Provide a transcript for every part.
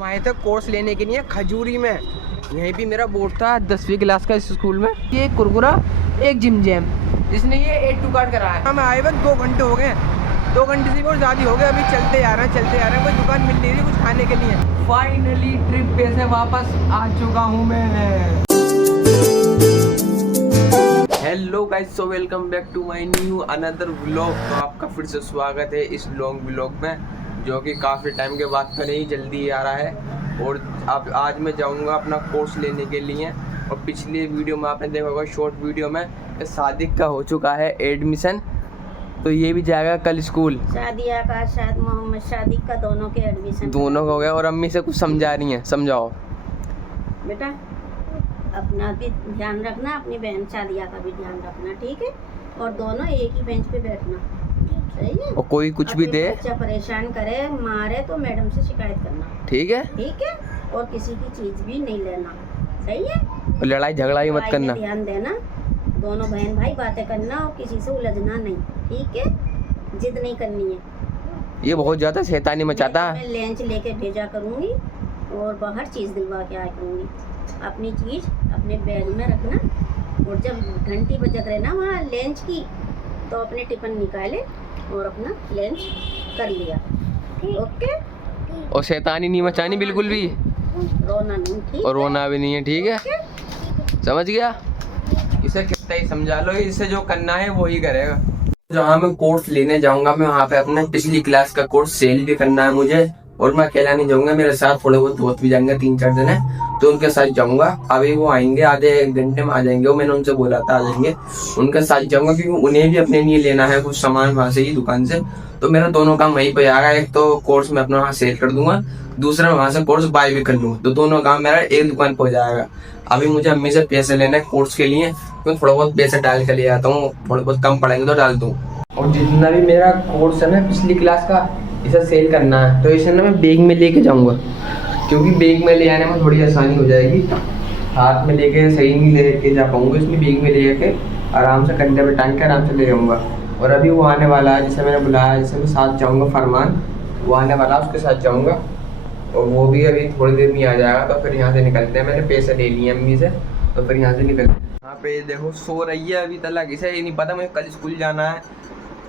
हम आए थे कोर्स लेने के लिए खजूरी में। यहीं भी मेरा बोर्ड था 10वीं क्लास का इस स्कूल में। ये एक कुरकुरा, एक जिम जैम, जिसने ये 8-2 कार्ड कराया है। हमें आए हुए 2 घंटे हो गए, 2 घंटे से भी और ज़्यादा हो गए। अभी चलते आ रहे हैं, कोई दुकान मिल नहीं रही कुछ खाने के लिए। फाइनली ट्रिप पे से वापस आ चुका हूँ मैं। Hello guys, so welcome back to my new another vlog. तो आपका फिर से स्वागत है इस लॉन्ग व्लॉग में, जो कि काफ़ी टाइम के बाद तो नहीं, जल्दी आ रहा है। और अब आज मैं जाऊंगा अपना कोर्स लेने के लिए। और पिछली वीडियो में आपने देखा होगा, शॉर्ट वीडियो में, सादिक का हो चुका है एडमिशन, तो ये भी जाएगा कल स्कूल। शादिया का, शायद मोहम्मद सादिक का, दोनों के एडमिशन दोनों का हो गया। और अम्मी से कुछ समझा रही हैं, समझाओ बेटा। अपना भी ध्यान रखना, अपनी बहन शादिया का भी ध्यान रखना, ठीक है। और दोनों एक ही बेंच पे बैठना, सही है। और कोई कुछ भी दे, बच्चा परेशान करे, मारे, तो मैडम से शिकायत करना, ठीक है। ठीक है। और किसी की चीज भी नहीं लेना, सही है। और लड़ाई झगड़ा ही मत करना, ध्यान देना। दोनों बहन भाई बातें करना और किसी से उलझना नहीं, ठीक है। जिद नहीं करनी है। ये बहुत ज्यादा शैतानी मचाता है। मैं लंच लेके भेजा करूंगी और बाहर चीज दिलवा के आया करूंगी। अपनी चीज अपने बैग में रखना, और जब घंटी बजक रहे ना वहाँ लंच की, तो अपने टिफिन निकाले और अपना लंच कर लिया, ओके। और शैतानी नहीं मचानी बिल्कुल भी, रोना नहीं, ठीक। और रोना भी नहीं है, ठीक है। समझ गया। इसे कितना ही समझा लो, इसे जो करना है वो ही करेगा। जहाँ मैं कोर्स लेने जाऊंगा, मैं वहाँ पे अपना पिछली क्लास का कोर्स सेल भी करना है मुझे। और मैं अकेला नहीं जाऊंगा, मेरे साथ थोड़े बहुत दोस्त भी जाएंगे, 3-4 जने, तो उनके साथ जाऊंगा। अभी वो आएंगे, आधे 1 घंटे में आ जाएंगे। वो मैंने उनसे बोला था आ जाएंगे, उनके साथ जाऊंगा, क्योंकि उन्हें भी अपने लिए लेना है कुछ सामान वहां से ही, दुकान से। तो मेरा दोनों काम वहीं पे आएगा। एक तो कोर्स में अपना वहाँ सेल कर दूंगा, दूसरा वहां से कोर्स बाय भी कर लूंगा, तो दोनों काम मेरा एक दुकान पे हो जाएगा। अभी मुझे अम्मी से पैसे लेने हैं कोर्स के लिए, क्योंकि थोड़ा बहुत पैसे डाल के ले आता हूँ, थोड़े बहुत कम पड़ेंगे तो डाल दूँ। और जितना भी मेरा कोर्स है ना पिछली क्लास का, इसे सेल करना है, तो इसे ना मैं बैग में लेके जाऊंगा, क्योंकि बैग में ले आने में थोड़ी आसानी हो जाएगी। हाथ में लेके सही नहीं लेके जा पाऊंगा, इसलिए बैग में ले के आराम से कंधे पे टांग के आराम से ले जाऊंगा। और अभी वो आने वाला है, जिसे मैंने बुलाया, जिसे मैं साथ जाऊंगा, फरमान, वो आने वाला है, उसके साथ जाऊंगा। और वो भी अभी थोड़ी देर में आ जाएगा, तो फिर यहाँ से निकलते हैं। मैंने पैसे ले लिए अम्मी से, तो फिर यहाँ से निकलते हैं। यहाँ पे देखो सो रही है अभी तक, इसे ये नहीं पता मुझे कल स्कूल जाना है,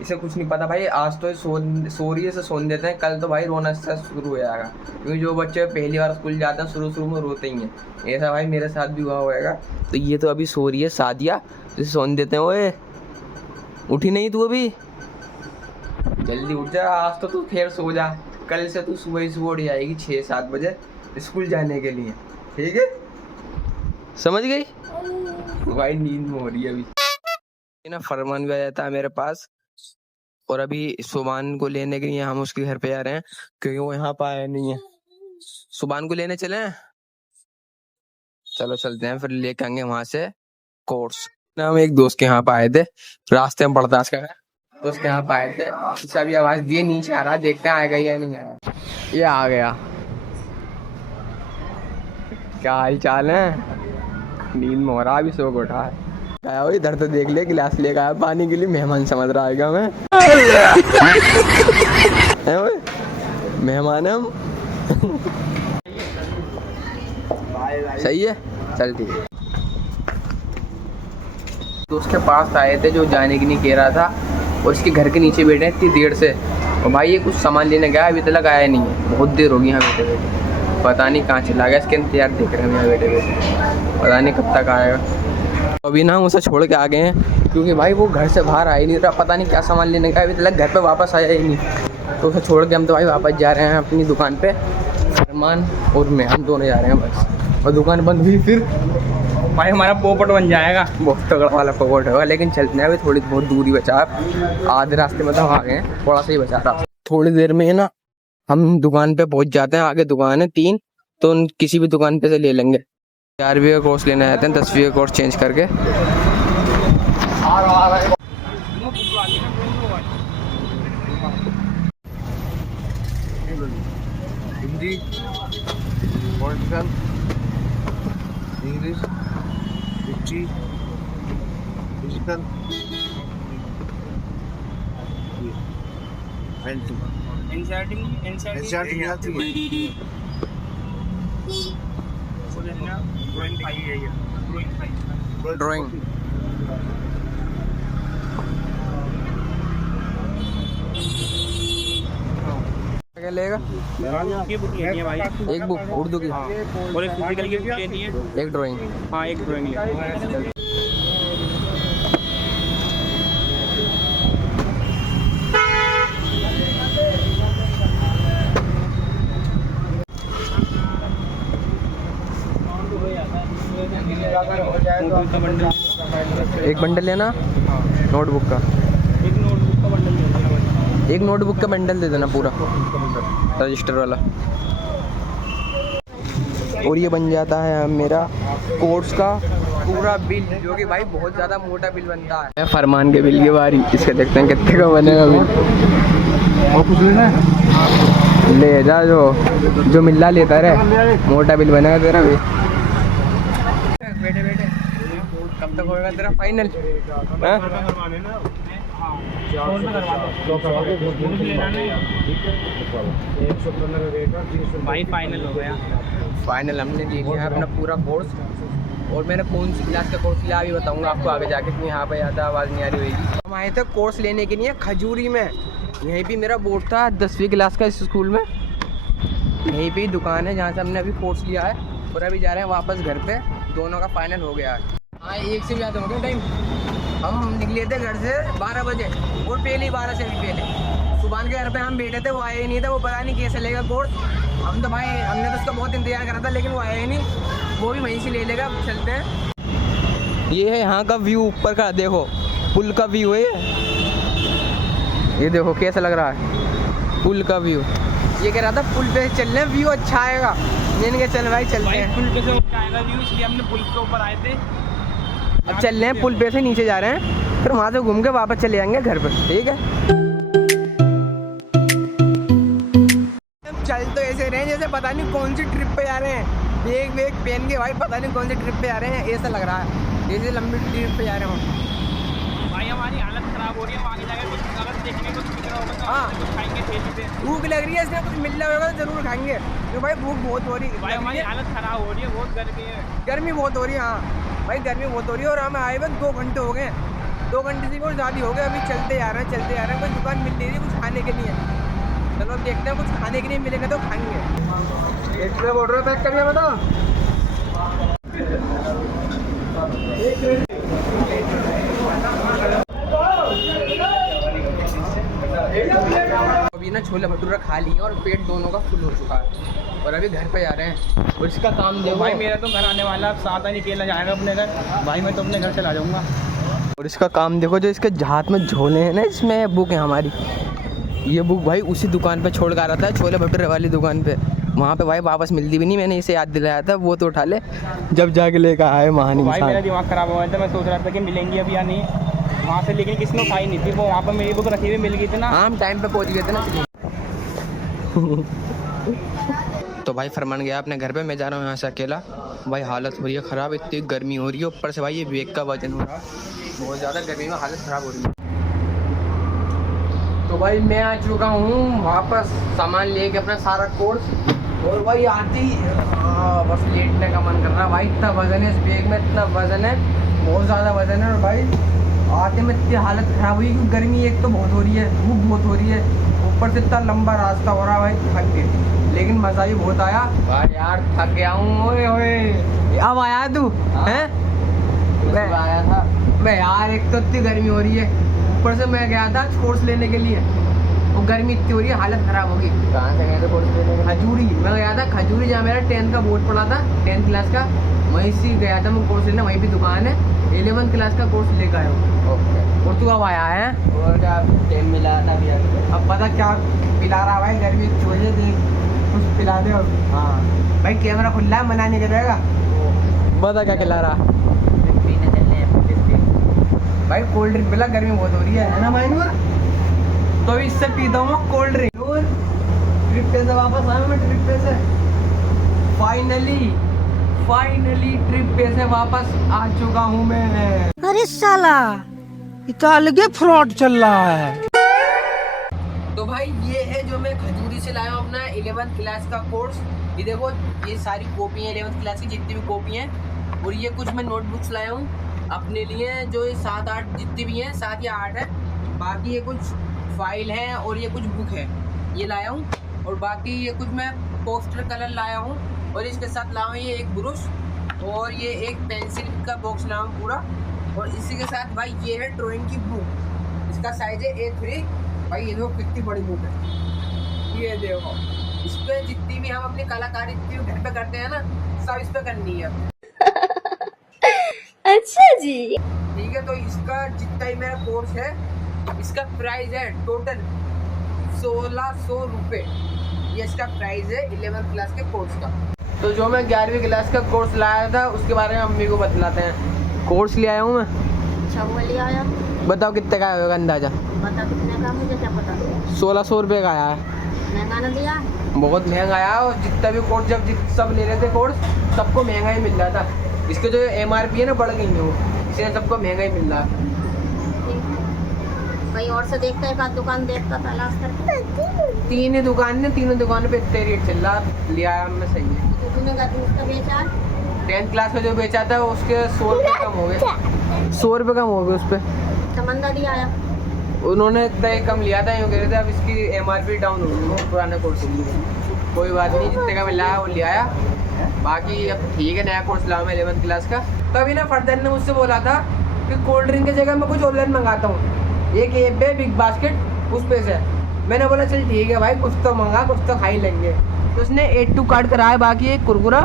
इसे कुछ नहीं पता भाई। आज तो सो रही है, से सोने देते हैं, कल तो भाई रोना से शुरू हो जाएगा, क्योंकि जो बच्चे पहली बार स्कूल जाते हैं शुरू में रोते ही हैं। ऐसा भाई मेरे साथ भी हुआ होगा। तो ये तो अभी सो रही है सादिया, इसे सोने देते हैं। ओए उठी नहीं तू अभी, जल्दी उठ जा। आज तो तू खैर सो जा, कल से तू सुबह ही सुबह उठ जाएगी 6-7 बजे स्कूल जाने के लिए, ठीक है। समझ गई भाई, नींद में हो रही है अभी ना। फरमान भी आ जाता है मेरे पास, और अभी सुबान को लेने के लिए हम उसके घर पे जा रहे हैं, क्योंकि वो यहाँ पर आया नहीं है। सुबान को लेने चले, चलो चलते हैं, फिर लेके आएंगे वहां से कोर्स ना। हम एक दोस्त के यहाँ पे आए थे, रास्ते में बर्दाश्त कर, तो उसके यहाँ पे आए थे। सभी आवाज दिए, नीचे आ रहा, देखते हैं आएगा या नहीं आया। ये आ गया, क्या हाल चाल है? नींद में हो रहा, अभी सो के उठा है। इधर तो देख ले, गिलास लेकर आया पानी के लिए, मेहमान समझ रहा है मैं। मेहमान हम सही है, चल ठीक है। तो उसके पास आए थे, जो जाने की नहीं कह रहा था, और इसके घर के नीचे बैठे इतनी देर से। और भाई ये कुछ सामान लेने गया, अभी तक आया नहीं है, बहुत देर होगी यहाँ बैठे बैठे, पता नहीं कहाँ चला गया। इसके इंतजार देख रहे हैं यहाँ बैठे बैठे, पता नहीं कब तक आएगा। अभी ना उसे छोड़ के आ गए हैं, क्योंकि भाई वो घर से बाहर आ ही नहीं रहा, पता नहीं क्या सामान लेने का, अभी तक घर पे वापस आया ही नहीं। तो उसे छोड़ के हम तो भाई वापस जा रहे हैं अपनी दुकान पे। फरमान और मैं, हम दोनों जा रहे हैं बस। और दुकान बंद हुई फिर भाई हमारा पोपट बन जाएगा, बहुत तगड़ा वाला पोपट होगा। लेकिन चलते हैं, अभी थोड़ी बहुत दूरी बचा, आधे रास्ते में तो आ गए हैं, थोड़ा सा ही बचा रहा। थोड़ी देर में ना हम दुकान पे पहुंच जाते हैं। आगे दुकान है 3, तो किसी भी दुकान पे से ले लेंगे। 11वीं का कोर्स लेने आते हैं, 10वीं का कोर्स चेंज करके। Hindi, political, English, history, physical, NCERT drawing. क्या लेगा? की बुक लेनी है भाई, एक बुक उर्दू की और एक फिजिकल की बुक लेनी है। एक ड्राइंग। हाँ एक ड्राइंग लेनी है। एक बंडल लेना नोटबुक का, एक नोटबुक का बंडल लेना है। एक नोटबुक का बंडल दे देना पूरा रजिस्टर वाला। और ये बन जाता है मेरा कोर्स का पूरा बिल, जो कि भाई बहुत ज़्यादा मोटा बिल बनता है। फरमान के बिल की बारी, इसके देखते हैं कितने का बनेगा बिल। और कुछ लेना ले जा, जो मिल्ला लेता रहे, मोटा बिल बनेगा तेरा भी। बैठे बैठे कब तक होगा तेरा फाइनल? भाई फाइनल हो गया। फाइनल हमने ले लिया है अपना पूरा कोर्स। और मैंने कौन सी क्लास का कोर्स लिया अभी बताऊंगा आपको आगे जाके, क्योंकि यहाँ पे ज़्यादा आवाज़ नहीं आ रही होगी। हम आए थे कोर्स लेने के लिए खजूरी में, यहीं पे मेरा बोर्ड था 10वीं क्लास का इस स्कूल में। यहीं पे ही दुकान है जहाँ से हमने अभी कोर्स लिया है, और अभी जा रहे हैं वापस घर पे। दोनों का फाइनल हो गया है। हाँ 1 से भी ज़्यादा हो गया टाइम। हम निकले थे घर से 12 बजे, और पहले 12 से भी पहले सुबह के घर पे हम बैठे थे, वो आया ही नहीं था। वो पता नहीं कैसे लेगा कोर्स। हम तो भाई हमने तो उसका बहुत इंतजार करा था, लेकिन वो आया ही नहीं। वो भी वहीं से ले लेगा। अब चलते हैं। ये है यहाँ का व्यू ऊपर का, देखो पुल का व्यू है ये देखो कैसा लग रहा है पुल का व्यू। ये कह रहा था पुल पे चल रहे हैं, व्यू अच्छा आएगा। मैंने कहा चल भाई चलते हैं। पुल पे से आएगा व्यू, इसलिए हमने पुल के ऊपर आए थे। अब चल रहे हैं, पुल पे से नीचे जा रहे हैं, फिर वहाँ से घूम के वापस चले जाएंगे घर पर, ठीक है। चल तो ऐसे रहे हैं जैसे पता नहीं कौन सी ट्रिप पे जा रहे हैं। बैग वेग पहन के भाई पता नहीं कौन सी ट्रिप पे जा रहे हैं, ऐसा लग रहा है जैसे लंबी ट्रिप पे जा रहे हो। भाई हमारी हालत खराब हो रही है, हम आगे जाकर कुछ अगर देखने को मिल रहा होगा तो हाँ। कुछ खाएंगे ठेली पे। भूख लग रही है, इसमें कुछ मिल रहा होगा तो जरूर खाएंगे, क्योंकि भाई भूख बहुत हो रही है। भाई हमारी हालत खराब हो रही है, बहुत गर्मी है। गर्मी बहुत हो रही है। हाँ भाई गर्मी बहुत हो रही है। और हमें आए हुए 2 घंटे हो गए, 2 घंटे से भी और ज़्यादा हो गए। अभी चलते जा रहे हैं कोई दुकान मिल नहीं रही कुछ खाने के लिए। चलो अब देखते हैं, कुछ खाने के लिए मिलेगा तो खाएंगे। एक्स्ट्रा ऑर्डर पैक करिए बताओ। अभी ना छोले भटूरा खा लिए और पेट दोनों का फुल हो चुका है, और अभी घर पे जा रहे हैं। और इसका काम देखो भाई मेरा तो घर आने वाला, अब साथ नहीं अकेला जाएगा अपने घर। भाई मैं तो अपने घर चला जाऊँगा। और इसका काम देखो, जो इसके हाथ में झोले हैं ना, इसमें बुक है हमारी। ये बुक भाई उसी दुकान पे छोड़ कर आ रहा था, छोले भटूरे वाली दुकान पे। वहाँ पे भाई वापस मिलती भी नहीं, मैंने इसे याद दिलाया था, वो तो उठा ले जब जाके लेकर आए महान भाई मेरा इंसान। दिमाग खराब हो गया था, मैं सोच रहा था कि मिलेंगी अभी या नहीं वहाँ से, लेकिन किसी ने उठाई नहीं थी। वो वहाँ पर मेरी बुक रखी हुई मिल गई थी ना। हम टाइम पे पहुँच गए थे ना। तो भाई फरमान गया अपने घर पे, मैं जा रहा हूँ यहाँ से अकेला। भाई हालत हो रही है ख़राब, इतनी गर्मी हो रही है, ऊपर से भाई ये बैग का वजन हो रहा है, बहुत ज़्यादा गर्मी में हालत ख़राब हो रही है। तो भाई मैं आ चुका हूँ वापस, सामान लेके अपना सारा कोर्स। और भाई आती बस लेटने का मन कर रहा है भाई, इतना वजन है इस बैग में, इतना वजन है, बहुत ज़्यादा वजन है। और भाई आते में इतनी हालत ख़राब हुई क्योंकि गर्मी एक तो बहुत हो रही है, धूप बहुत हो रही है, ऊपर से इतना लंबा रास्ता हो रहा है भाई, थक गए। लेकिन मज़ा भी बहुत आया भाई यार, थक गया हूँ। ओए ओए अब आया तू हैं? मैं आया था मैं यार, एक तो इतनी गर्मी हो रही है, ऊपर से मैं गया था कोर्स लेने के लिए, वो गर्मी इतनी हो रही है हालत ख़राब होगी। कहाँ से गए थे कोर्स लेने? खजूरी। मैं गया था खजूरी, जहाँ मेरा 10th का बोर्ड पड़ा था, 10th क्लास का, वहीं से गया था मैं कोर्स लेने। वहीं भी दुकान है, 11th क्लास का कोर्स लेकर आया हूँ। ओके। और तू अब आया है? और क्या टाइम मिला था अभी? अब पता क्या पिला रहा भाई, गर्मी छोड़िए, देख कुछ पिला दे। हाँ भाई कैमरा खुला है, मना नहीं करेगा। बता क्या खिला रहा? पीने चलने हैं भाई, कोल्ड ड्रिंक पिला, गर्मी बहुत हो रही है ना भाई नूर? तो इससे पीता हूँ मैं कोल्ड ड्रिंक। नूर ट्रिप पे से वापस आया मैं, ट्रिप पे से फाइनली ट्रिप पे से वापस आ चुका हूँ मैं। अरे साला ये तो अलग फ्रॉड चल रहा है। तो भाई ये है जो मैं खजूरी से लाया हूँ अपना अपना 11th क्लास का कोर्स। ये देखो ये सारी कॉपी है 11th क्लास की जितनी भी कॉपी हैं, और ये कुछ मैं नोटबुक्स लाया हूँ अपने लिए, जो ये 7-8 जितनी भी हैं, 7 या 8 है। बाकी ये कुछ फाइल है और ये कुछ बुक है ये लाया हूँ, और बाकी ये कुछ मैं पोस्टर कलर लाया हूँ, और इसके साथ लाया हूँ ये एक ब्रश, और ये एक पेंसिल का बॉक्स लाया हूँ पूरा, और इसी के साथ भाई ये है ड्राइंग की बुक, इसका साइज है A3। भाई ये देखो कितनी बड़ी बुक है, ये देखो। इस पे जितनी भी हम अपनी कलाकारी घर पे करते हैं ना, सब इस पे करनी है। अच्छा जी। ठीक है, तो इसका जितना ही मेरा कोर्स है, इसका प्राइस है टोटल 1600 रुपये। ये इसका प्राइस है 11th क्लास के कोर्स का। तो जो मैं 11वीं क्लास का कोर्स लाया था उसके बारे में मम्मी को बतलाते हैं। कोर्स ले आया हूँ मैं। अच्छा वो ले आया, बताओ कितने का होगा अंदाजा? बता कितने का, मुझे क्या पता। 1600 रुपये का आया है। महंगा ना दिया? बहुत महंगा आया, और जितना भी कोर्स जब सब ले रहे थे कोर्स, सबको महंगा ही मिल रहा था। इसके जो MRP है ना बढ़ गई है वो, इसलिए सबको महंगा ही मिल रहा है। कहीं और से देखता है, एक आध दुकान देखता तलाश करके। 3 ही दुकान है, तीनों दुकानों पे इतने रेट चल रहा, लिया मैं सही है। तो तूने उसका बेचा? 10th क्लास का जो बेचा था उसके 100 रुपये कम हो गए, 100 रुपये कम हो गए उस पर। समंदा दिया आया, उन्होंने इतना ही कम लिया था, यूँ कह रहे थे अब इसकी MRP डाउन हो गई वो पुराने कोर्स के लिए। कोई बात नहीं, जितने का मिला है वो ले आया। बाकी अब ठीक है, नया कोर्स लाया मैं 11th क्लास का। तभी ना फरदन ने मुझसे बोला था कि कोल्ड ड्रिंक की जगह मैं कुछ ऑनलाइन मंगाता हूँ, एक ऐप है बिग बास्केट, उस पे से। मैंने बोला चल ठीक है भाई, कुछ तो मंगा, कुछ तो खा ही लेंगे। तो उसने 8-2 कार्ड कराया, बाकी एक कुरकुरा,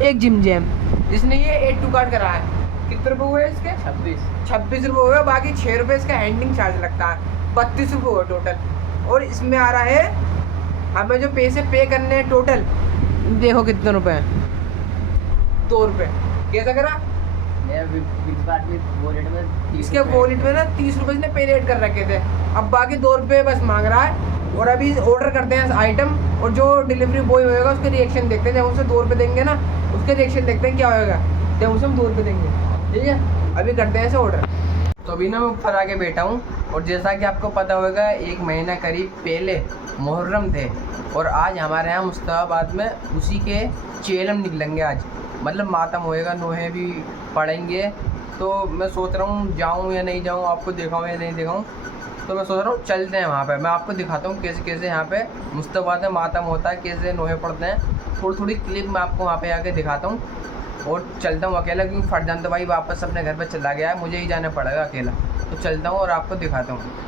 एक जिम जैम। जिसने ये 8-2 कार्ड कराया, कितने रुपये हुए इसके? 26 रुपये हुए। बाकी 6 रुपये इसका हैंडलिंग चार्ज लगता है, 32 रुपये हुए टोटल। और इसमें आ रहा है हमें जो पैसे पे करने हैं टोटल, देखो कितने रुपए हैं, 2 रुपये। कैसा करा? इसके वॉलेट में ना 30 रुपये इसने पे रेट कर रखे थे, अब बाकी 2 रुपये बस मांग रहा है। और अभी ऑर्डर करते हैं आइटम, और जो डिलीवरी बॉय होएगा उसके रिएक्शन देखते हैं। जब उसे 2 रुपये देंगे ना, उसके रिएक्शन देखते हैं क्या होएगा, जब उसे हम 2 रुपये देंगे। ठीक है, अभी करते हैं ऐसे ऑर्डर। तो अभी ना मैं ऊपर आके बैठा हूँ, और जैसा कि आपको पता होगा 1 महीना करीब पहले मुहर्रम थे, और आज हमारे यहाँ मुस्ताबाद में उसी के चेलम निकलेंगे आज, मतलब मातम होएगा, नोहे भी पढ़ेंगे। तो मैं सोच रहा हूँ जाऊँ या नहीं जाऊँ, आपको दिखाऊँ या नहीं दिखाऊँ। तो मैं सोच रहा हूँ चलते हैं वहाँ पे, मैं आपको दिखाता हूँ कैसे कैसे यहाँ पे मुस्ताबाद में मातम होता है, कैसे नोहे पढ़ते हैं। थोड़ी क्लिप मैं आपको वहाँ पे आके दिखाता हूँ, और चलता हूँ अकेला, क्योंकि फरजान तो भाई वापस अपने घर पे चला गया है, मुझे ही जाना पड़ेगा अकेला। तो चलता हूँ और आपको दिखाता हूँ।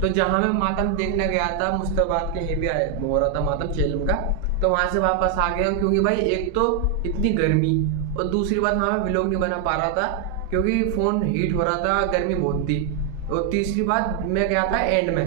तो जहाँ मैं मातम देखने गया था, मुस्ताबाद के यहीं पे हो रहा था मातम चेलम का, तो वहाँ से वापस आ गया, क्योंकि भाई एक तो इतनी गर्मी, और दूसरी बात वहाँ मैं व्लॉग नहीं बना पा रहा था क्योंकि फ़ोन हीट हो रहा था, गर्मी बहुत थी। और तीसरी बात मैं गया था एंड में,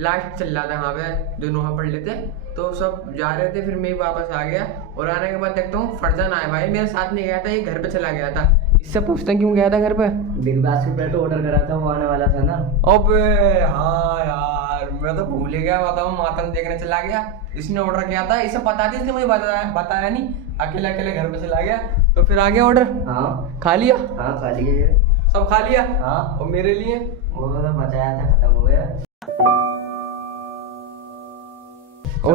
लास्ट चल रहा था वहाँ पे जो नोहा पढ़ लेते, तो सब जा रहे थे, फिर मैं वापस आ गया। और आने के बाद देखता हूँ फरजान आया, भाई मेरे साथ नहीं गया था, ये घर पे चला गया था। इससे पूछते हैं क्यों गया था घर पे? बिग बास्केट पे तो ऑर्डर करा था, वो आने वाला था ना। अबे हाँ यार, मैं तो भूल ही गया, बताओ मातम देखने चला गया। इसने ऑर्डर किया था, इसे पता थी, इसने मुझे बताया नहीं, अकेले अकेले घर पे चला गया। तो फिर आ गया ऑर्डर। हाँ खा लिया? हाँ खा लिए, सब खा लिया। हाँ और मेरे लिए वो तो बचाया था, खत्म हो गया। और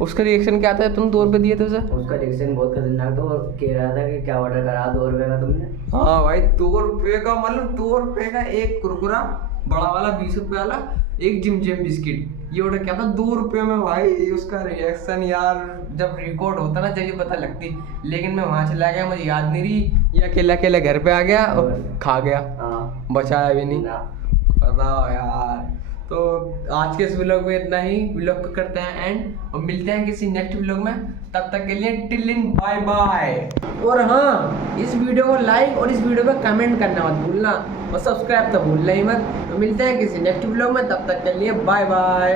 उसका रिएक्शन क्या था? तुम 2 रुपए दिए थे उसे? उसका रिएक्शन बहुत खतरनाक था, और कह रहा था कि क्या ऑर्डर करा 2 रुपए का तुमने। हाँ भाई 2 रुपए का, मतलब 2 रुपए का एक कुरकुरा बड़ा वाला 20 रुपए वाला, एक जिम जिम बिस्किट। ये ऑर्डर किया था 2 रुपये में भाई। उसका रिएक्शन यार जब रिकॉर्ड होता ना जब पता लगती, लेकिन मैं वहाँ चला गया, मुझे याद नहीं रही, ये अकेले अकेले घर पे आ गया और खा गया, हाँ बचाया भी नहीं। ना। बताओ यार। तो आज के इस व्लॉग में इतना ही, व्लॉग को करते हैं एंड और मिलते हैं किसी नेक्स्ट व्लॉग में। तब तक के लिए टिल इन बाय बाय। और हाँ, इस वीडियो को लाइक और इस वीडियो पे कमेंट करना मत भूलना और सब्सक्राइब तो भूलना ही मत। तो मिलते हैं किसी नेक्स्ट व्लॉग में, तब तक के लिए बाय बाय।